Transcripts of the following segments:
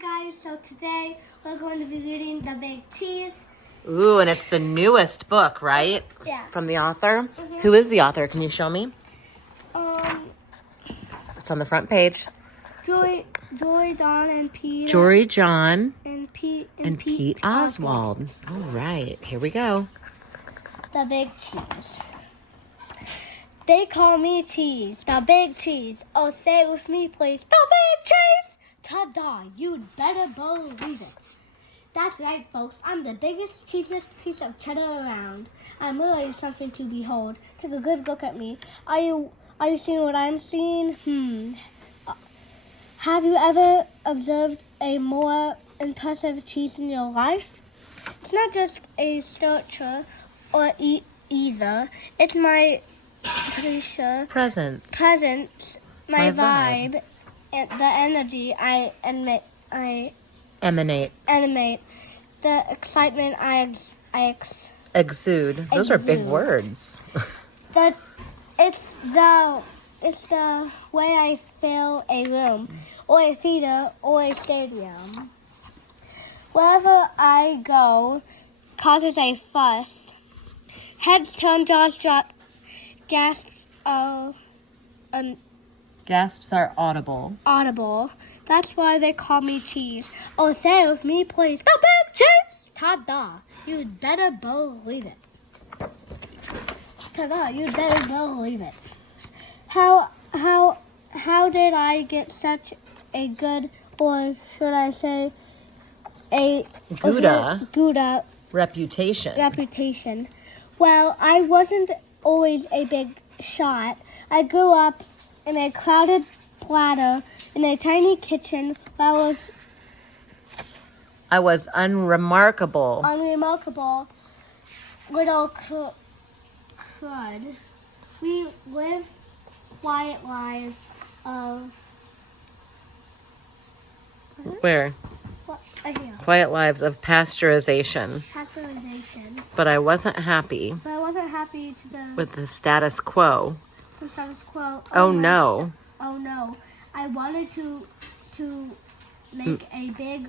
guys, so today we're going to be reading The Big Cheese. Ooh, and it's the newest book, right? Yeah. From the author? Mm-hmm. Who is the author? Can you show me? It's on the front page. Joy, Dawn, and Pete. Jory, John, and Pete Oswald. All right, here we go. The Big Cheese. They call me Cheese, the Big Cheese. Oh, say it with me, please. The Big Cheese! Ta-da, you'd better believe it. That's right, folks. I'm the biggest, cheesiest piece of cheddar around. I'm really something to behold. Take a good look at me. Are you seeing what I'm seeing? Have you ever observed a more impressive cheese in your life? It's not just a structure or either. It's my presence, my vibe, and the energy I emanate, the excitement I exude. Those are big words. But it's the way I fill a room, or a theater, or a stadium. Wherever I go, causes a fuss. Heads turn, jaws drop. Gasps are audible. That's why they call me Cheese. Oh, say it with me, please. The Big Cheese! Ta-da! You'd better believe it. Ta-da! You'd better believe it. How did I get such a good, or should I say, a Gouda reputation? Well, I wasn't always a big shot. I grew up in a crowded platter in a tiny kitchen where I was unremarkable little crud. We live quiet lives of... Where? Quiet lives of pasteurization. But I wasn't happy with the status quo. Oh no. I wanted to make a big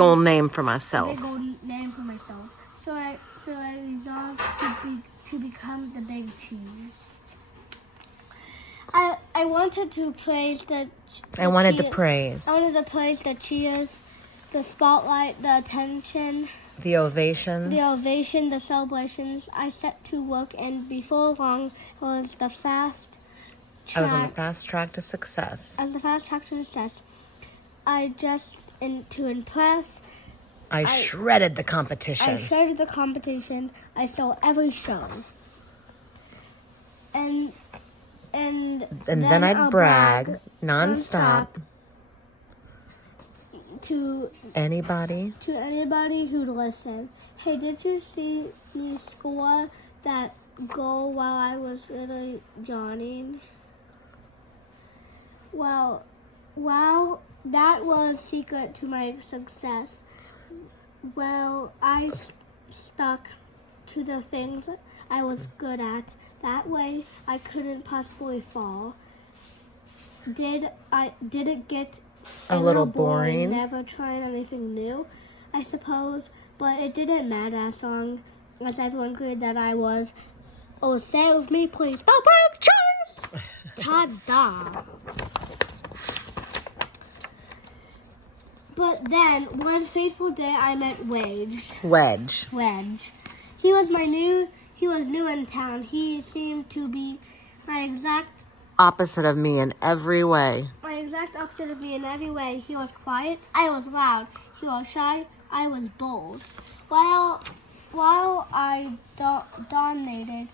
old name for myself. So I resolved to become the Big Cheese. I wanted to praise the cheers, the spotlight, the attention, the ovations, the celebrations. I set to work, and before long, I was on the fast track to success. To impress. I shredded the competition. I stole every show. And then I'd brag nonstop to anybody who'd listen. Hey, did you see me score that goal while I was really yawning? Well, that was secret to my success. Well, I stuck to the things I was good at. That way, I couldn't possibly fall. Did it get a little boring? Never trying anything new, I suppose. But it didn't matter as long as everyone agreed that I was. Oh, say it with me, please. The Big Cheese! Ta-da! But then, one fateful day, I met Wedge. He was new in town. He seemed to be my exact opposite of me in every way. He was quiet, I was loud. He was shy, I was bold. While I dominated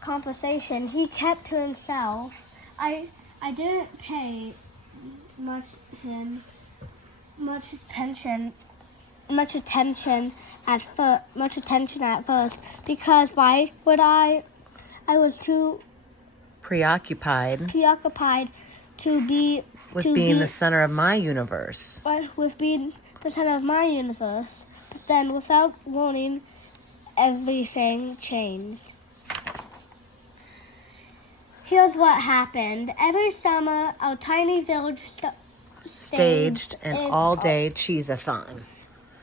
conversation, he kept to himself. I didn't pay much attention at first, because why would I was too preoccupied to be being the center of my universe. But then, without warning, everything changed. Here's what happened. Every summer, our tiny village staged an all-day cheese-a-thon.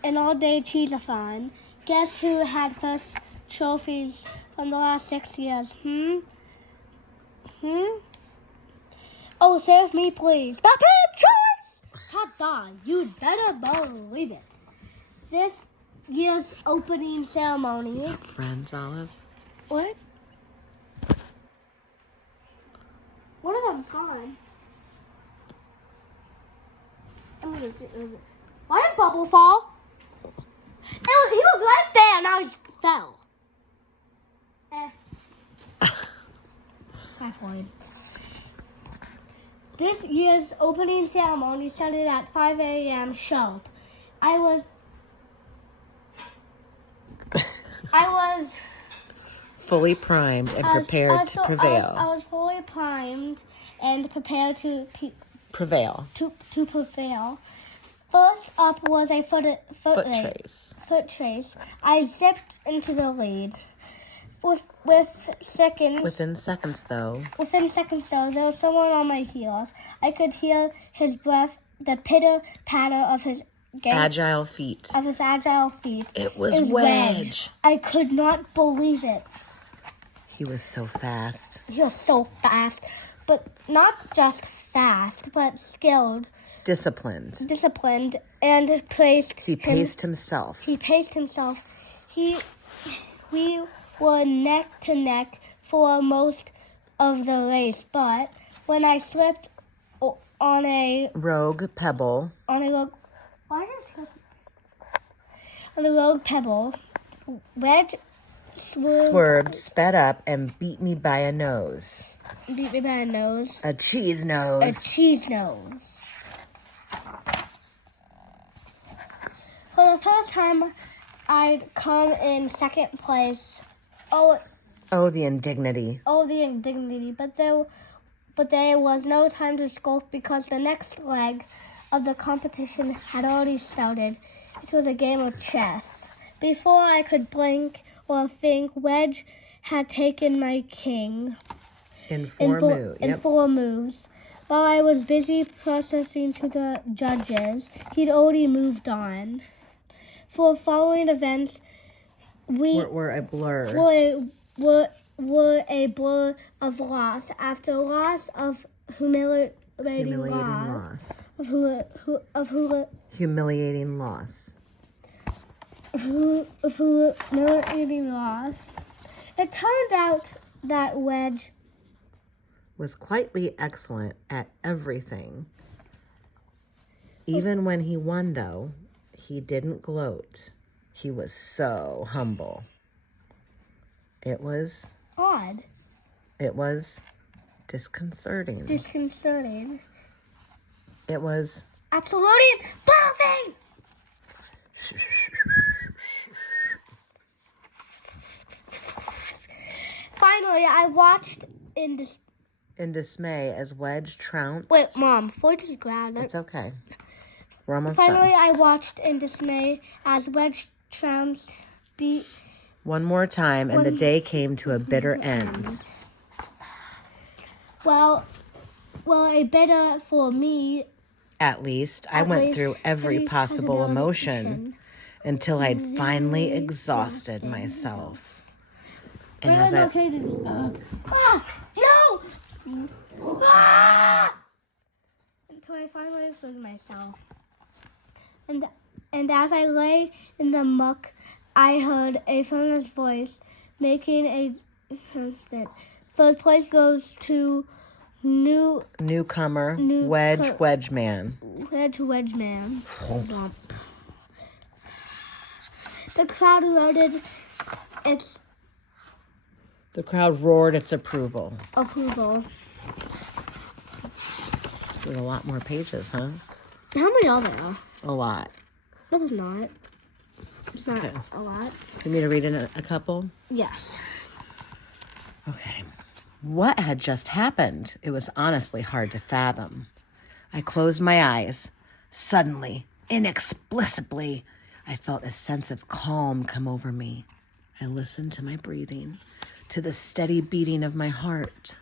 An all-day cheese-a-thon. Guess who had first trophies from the last 6 years? Oh, save me, please. The big cheese! Ta-da! You'd better believe it. This year's opening ceremony. Friends, Olive? What? One of them's gone. Why did Bubble fall? He was right there, now he fell. Hi, Floyd. This year's opening ceremony started at 5 a.m. sharp. I was fully primed and prepared to prevail. I was fully primed and prepared to prevail. To prevail. First up was a foot race. I zipped into the lead. Within seconds, though, there was someone on my heels. I could hear his breath, the pitter-patter of his agile feet. It was Wedge. I could not believe it. He was so fast. But not just fast, but skilled. Disciplined, and paced. He paced himself. We were neck to neck for most of the race, but when I slipped on a rogue pebble, Wedge swerved, sped up, and beat me by a nose. A cheese nose. For the first time, I'd come in second place. Oh, the indignity. But there was no time to scoff because the next leg of the competition had already started. It was a game of chess. Before I could blink or think, Wedge had taken my king. In four moves. While I was busy processing to the judges, he'd already moved on. For following events, were a blur. Were a blur of loss after loss of humiliating loss. Humiliating loss. It turned out that Wedge was quietly excellent at everything. Even when he won, though, he didn't gloat. He was so humble. It was odd. It was disconcerting. It was absolutely buzzing. Finally, I watched in dismay as Wedge trounced. Wait, Mom, Floyd just grabbed it. It's okay. We're almost done. Finally, I watched in dismay as Wedge trounced, beat one more time, and the day came to a bitter end. Well, a bitter for me. At least, I went through every possible emotion until I'd finally exhausted myself. And as I... Until I finally exhausted myself. And as I lay in the muck, I heard a familiar voice making a announcement. First place goes to newcomer Wedge Man. The crowd roared its approval. So a lot more pages, huh? How many are there? A lot. No, there's not. It's not a lot. You need to read in a couple? Yes. Okay. What had just happened? It was honestly hard to fathom. I closed my eyes. Suddenly, inexplicably, I felt a sense of calm come over me. I listened to my breathing, to the steady beating of my heart.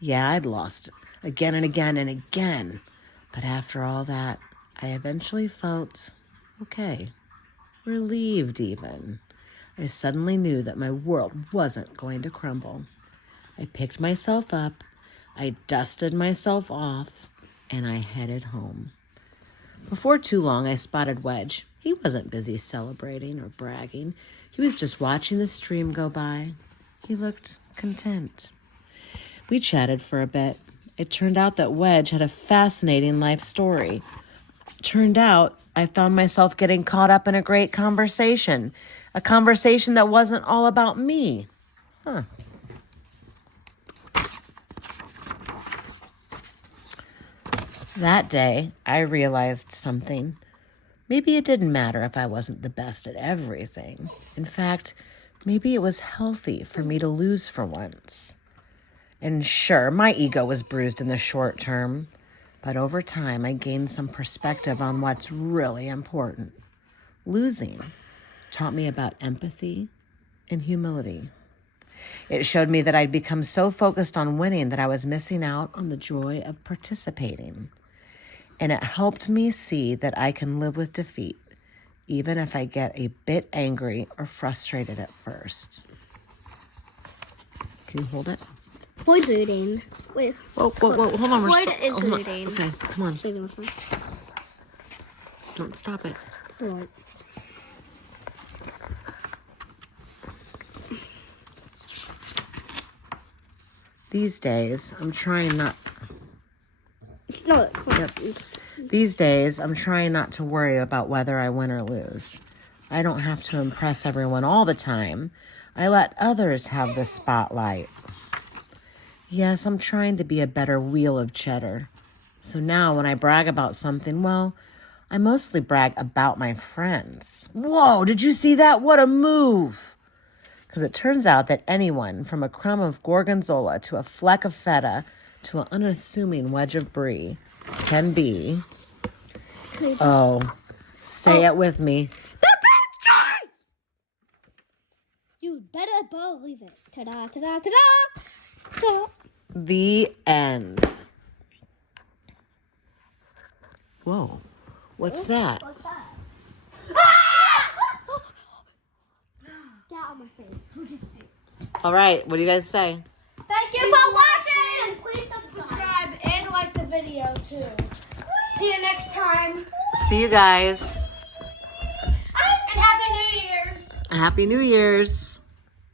Yeah, I'd lost again and again and again. But after all that, I eventually felt okay, relieved even. I suddenly knew that my world wasn't going to crumble. I picked myself up, I dusted myself off, and I headed home. Before too long, I spotted Wedge. He wasn't busy celebrating or bragging. He was just watching the stream go by. He looked content. We chatted for a bit. It turned out that Wedge had a fascinating life story. Turned out I found myself getting caught up in a great conversation. A conversation that wasn't all about me. Huh. That day, I realized something. Maybe it didn't matter if I wasn't the best at everything. In fact, maybe it was healthy for me to lose for once. And sure, my ego was bruised in the short term, but over time I gained some perspective on what's really important. Losing taught me about empathy and humility. It showed me that I'd become so focused on winning that I was missing out on the joy of participating. And it helped me see that I can live with defeat, even if I get a bit angry or frustrated at first. Can you hold it? Boyd's looting. Wait. Whoa, hold on. Boyd is looting. Okay, come on. Don't stop it. Alright. These days, I'm trying not... It's not. Yep. These days, I'm trying not to worry about whether I win or lose. I don't have to impress everyone all the time. I let others have the spotlight. Yes, I'm trying to be a better wheel of cheddar. So now when I brag about something, well, I mostly brag about my friends. Whoa, did you see that? What a move! Because it turns out that anyone from a crumb of gorgonzola to a fleck of feta to an unassuming wedge of brie can be... say it with me. The big cheese! You better believe it. Ta-da, ta-da, ta-da! Ta-da. The end. Whoa. What's that? What's that? Get out of my face. Who just did? All right. What do you guys say? Thank you for watching. Please Subscribe and like the video too. See you next time. See you guys. And Happy New Year's. Happy New Year's.